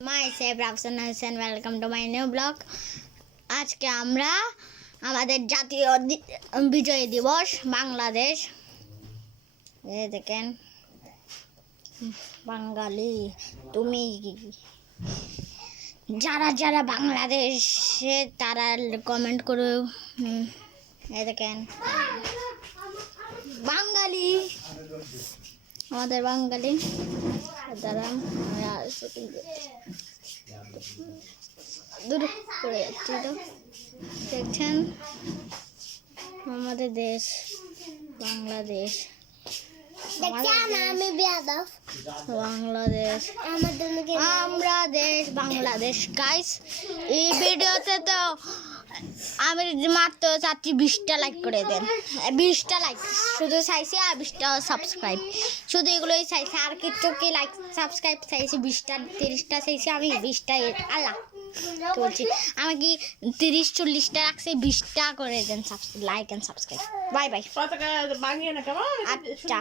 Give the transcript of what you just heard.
myself Rafsana Hussain, welcome to my new blog. আজকে আমরা আমাদের জাতীয় বিজয় দিবস বাংলাদেশ, এই দেখেন বাঙালি তুমি যারা যারা বাংলাদেশে তারা কমেন্ট করো। এই দেখেন বাঙালি, আমাদের বাঙালি দ্বারা দূর করে যাচ্ছি। তো দেখছেন আমাদের দেশ বাংলাদেশ, বাংলাদেশ আমরা দেশ বাংলাদেশ। গাইস এই ভিডিওতে তো আমি মাত্র চাচ্ছি 20টা লাইক করে দেন, 20টা লাইক শুধু চাইছি, আর 20টা সাবস্ক্রাইব, শুধু এগুলোই চাইছি, আর কিছু কি লাইক সাবস্ক্রাইব চাইছি 20টা 30টা চাইছি, আমি 20টা আল্লাহ বলছি, আমি কি 30-40টা রাখছি, 20টা করে দেন like and subscribe. Bye bye. আচ্ছা।